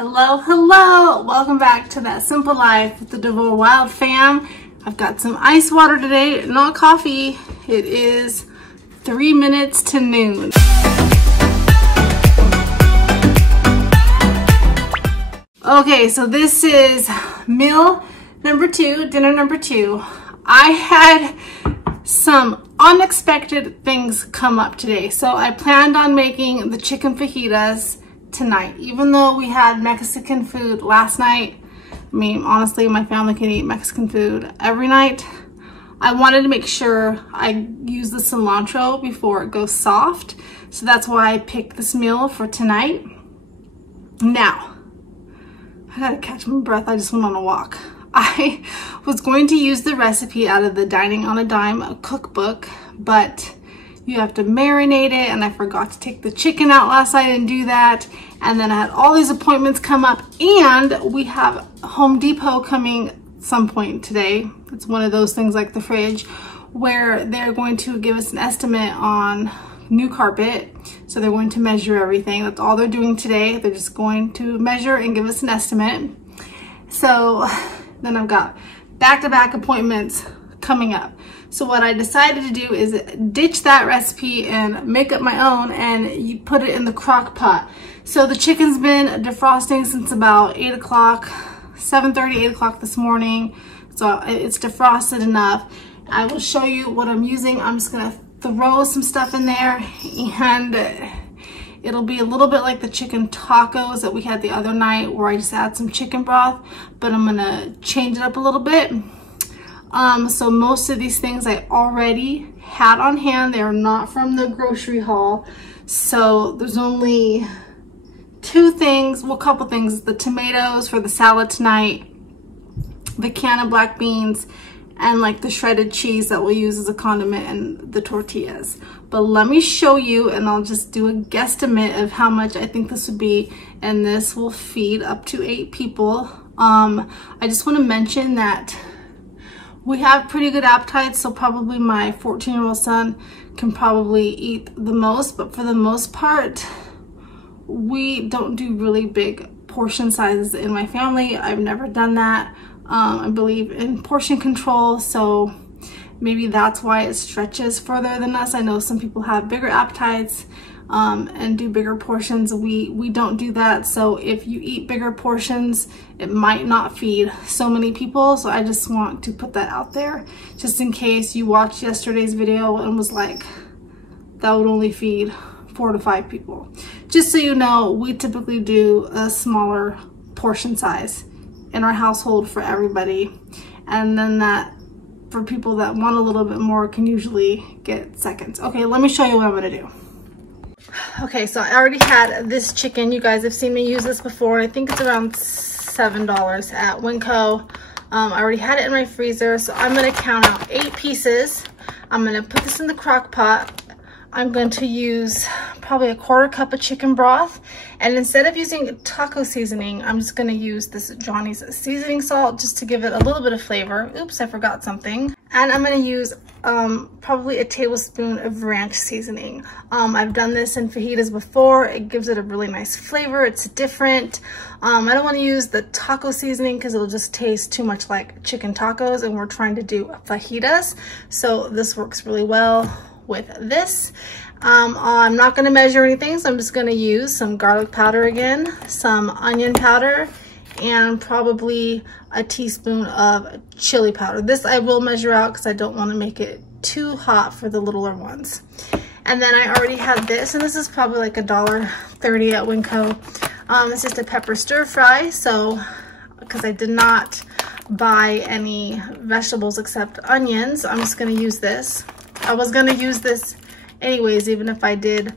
Hello, hello! Welcome back to That Simple Life with the DeVores Wild fam. I've got some ice water today, not coffee. It is 3 minutes to noon. Okay, so this is meal number 2, dinner number 2. I had some unexpected things come up today. So I planned on making the chicken fajitas tonight, even though we had Mexican food last night. I mean, honestly, my family can eat Mexican food every night. I wanted to make sure I use the cilantro before it goes soft. So that's why I picked this meal for tonight. Now, I gotta catch my breath. I just went on a walk. I was going to use the recipe out of the Dining on a Dime cookbook, but you have to marinate it, and I forgot to take the chicken out last night and do that. And then I had all these appointments come up, and we have Home Depot coming some point today. It's one of those things like the fridge where they're going to give us an estimate on new carpet. So they're going to measure everything. That's all they're doing today. They're just going to measure and give us an estimate. So then I've got back-to-back appointments coming up. So what I decided to do is ditch that recipe and make up my own, and you put it in the crock pot. So the chicken's been defrosting since about 8 o'clock, 7:30, 8 o'clock this morning. So it's defrosted enough. I will show you what I'm using. I'm just gonna throw some stuff in there, and it'll be a little bit like the chicken tacos that we had the other night where I just add some chicken broth, but I'm gonna change it up a little bit. So most of these things I already had on hand. They are not from the grocery haul. So there's only two things, well, a couple things. The tomatoes for the salad tonight, the can of black beans, and like the shredded cheese that we'll use as a condiment, and the tortillas. But let me show you, and I'll just do a guesstimate of how much I think this would be, and this will feed up to 8 people. I just want to mention that we have pretty good appetites, so probably my 14-year-old son can probably eat the most, but for the most part, we don't do really big portion sizes in my family. I've never done that. I believe in portion control, so maybe that's why it stretches further than us. I know some people have bigger appetites and do bigger portions. We don't do that. So if you eat bigger portions, it might not feed so many people. So I just want to put that out there, just in case you watched yesterday's video and was like, that would only feed 4 to 5 people. Just so you know, we typically do a smaller portion size in our household for everybody, and then that for people that want a little bit more can usually get seconds. Okay, let me show you what I'm gonna do. Okay, so I already had this chicken. You guys have seen me use this before. I think it's around $7 at Winco. I already had it in my freezer, so I'm gonna count out 8 pieces. I'm gonna put this in the crock pot. I'm going to use probably a 1/4 cup of chicken broth, and instead of using taco seasoning, I'm just going to use this Johnny's seasoning salt just to give it a little bit of flavor. Oops, I forgot something. And I'm going to use probably a tablespoon of ranch seasoning. I've done this in fajitas before. It gives it a really nice flavor. It's different. I don't want to use the taco seasoning because it'll just taste too much like chicken tacos, and we're trying to do fajitas, so this works really well with this. I'm not going to measure anything, so I'm just going to use some garlic powder again, some onion powder, and probably a teaspoon of chili powder. This I will measure out because I don't want to make it too hot for the littler ones. And then I already had this, and this is probably like $1.30 at Winco. It's just a pepper stir fry, so because I did not buy any vegetables except onions, I'm just going to use this. I was going to use this anyways, even if I did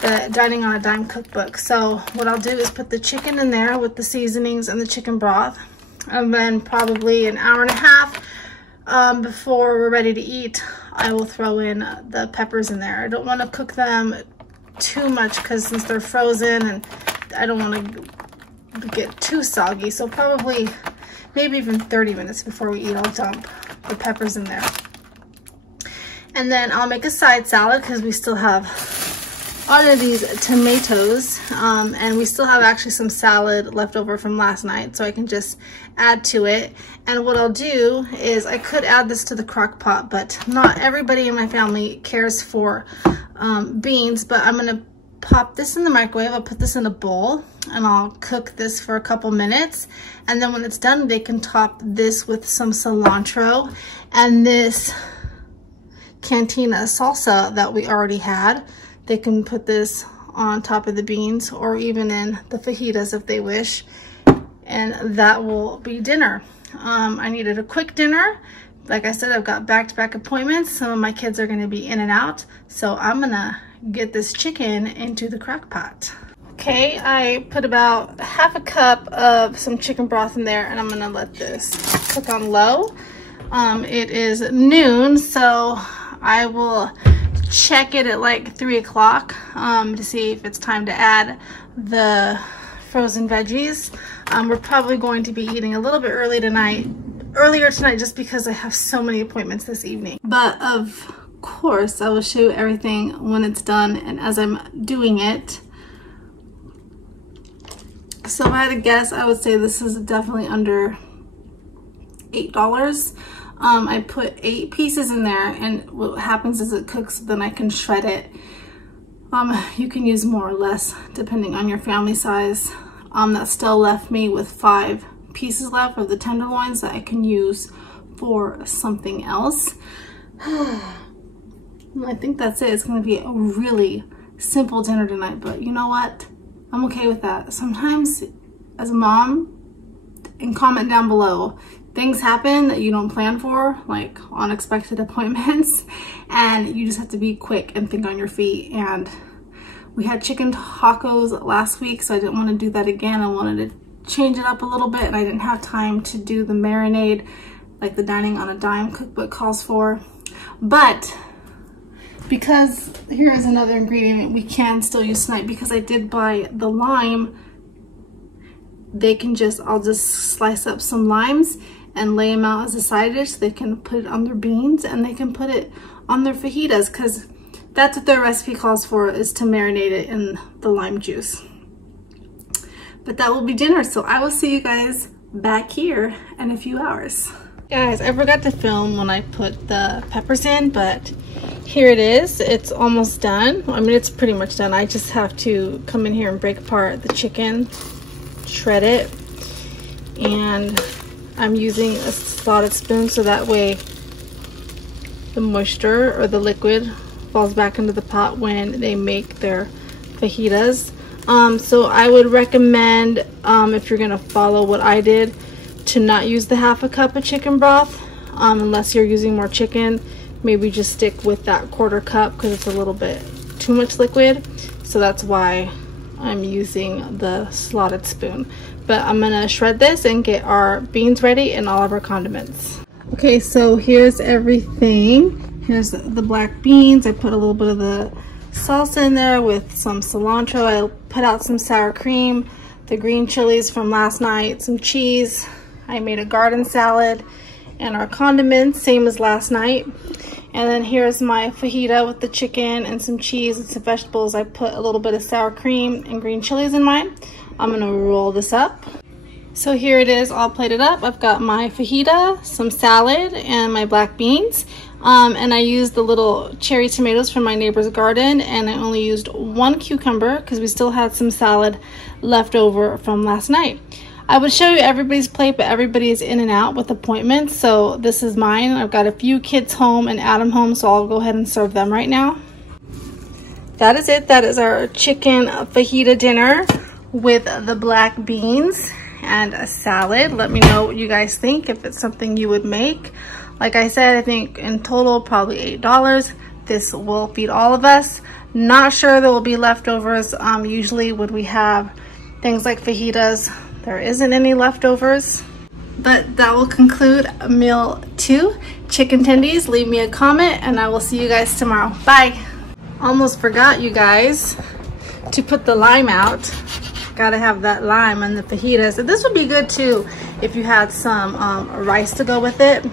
the Dining on a Dime cookbook. So what I'll do is put the chicken in there with the seasonings and the chicken broth, and then probably an hour and a half before we're ready to eat, I will throw in the peppers in there. I don't want to cook them too much because since they're frozen, and I don't want to get too soggy, so probably maybe even 30 minutes before we eat, I'll dump the peppers in there. And then I'll make a side salad because we still have ordered these tomatoes, and we still have actually some salad left over from last night, so I can just add to it. And what I'll do is I could add this to the crock pot, but not everybody in my family cares for beans. But I'm gonna pop this in the microwave. I'll put this in a bowl and I'll cook this for a couple minutes, and then when it's done, they can top this with some cilantro and this cantina salsa that we already had. They can put this on top of the beans or even in the fajitas if they wish, and that will be dinner. I needed a quick dinner. Like I said, I've got back-to-back appointments. Some of my kids are going to be in and out, so I'm gonna get this chicken into the crock pot. Okay, I put about half a cup of some chicken broth in there, and I'm gonna let this cook on low. It is noon, so I will check it at like 3 o'clock to see if it's time to add the frozen veggies. We're probably going to be eating a little bit earlier tonight just because I have so many appointments this evening. But of course, I will show you everything when it's done and as I'm doing it. So if I had to guess, I would say this is definitely under $8. I put 8 pieces in there, and what happens is it cooks, then I can shred it. You can use more or less depending on your family size. That still left me with 5 pieces left of the tenderloins that I can use for something else. I think that's it. It's going to be a really simple dinner tonight, but you know what? I'm okay with that. Sometimes as a mom, and comment down below, things happen that you don't plan for, like unexpected appointments, and you just have to be quick and think on your feet. And we had chicken tacos last week, so I didn't want to do that again. I wanted to change it up a little bit, and I didn't have time to do the marinade like the Dining on a Dime cookbook calls for. But because here is another ingredient we can still use tonight, because I did buy the lime, I'll just slice up some limes and lay them out as a side dish so they can put it on their beans and they can put it on their fajitas, because that's what their recipe calls for, is to marinate it in the lime juice. But that will be dinner, so I will see you guys back here in a few hours. Guys, I forgot to film when I put the peppers in, but here it is. It's almost done. I mean, it's pretty much done. I just have to come in here and break apart the chicken, shred it, and I'm using a slotted spoon so that way the moisture or the liquid falls back into the pot when they make their fajitas. So I would recommend, if you're gonna follow what I did, to not use the half a cup of chicken broth unless you're using more chicken. Maybe just stick with that 1/4 cup because it's a little bit too much liquid. So that's why I'm using the slotted spoon. But I'm gonna shred this and get our beans ready and all of our condiments. Okay, so here's everything. Here's the black beans. I put a little bit of the salsa in there with some cilantro. I put out some sour cream, the green chilies from last night, some cheese. I made a garden salad, and our condiments, same as last night. And then here's my fajita with the chicken and some cheese and some vegetables. I put a little bit of sour cream and green chilies in mine. I'm gonna roll this up. So here it is all plated up. I've got my fajita, some salad, and my black beans. And I used the little cherry tomatoes from my neighbor's garden, and I only used 1 cucumber because we still had some salad left over from last night. I would show you everybody's plate, but everybody is in and out with appointments, so this is mine. I've got a few kids home and Adam home, so I'll go ahead and serve them right now. That is it. That is our chicken fajita dinner with the black beans and a salad. Let me know what you guys think, if it's something you would make. Like I said, I think in total probably $8. This will feed all of us. Not sure there will be leftovers. Usually when we have things like fajitas, there isn't any leftovers. But that will conclude meal 2, chicken tendies. Leave me a comment and I will see you guys tomorrow. Bye. Almost forgot, you guys, to put the lime out. Gotta have that lime and the fajitas. And this would be good too if you had some rice to go with it,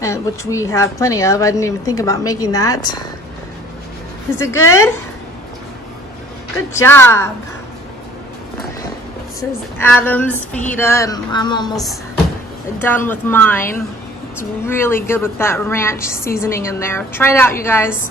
and which we have plenty of. I didn't even think about making that. Is it good? Good job. This is Adam's fajita, and I'm almost done with mine. It's really good with that ranch seasoning in there. Try it out, you guys.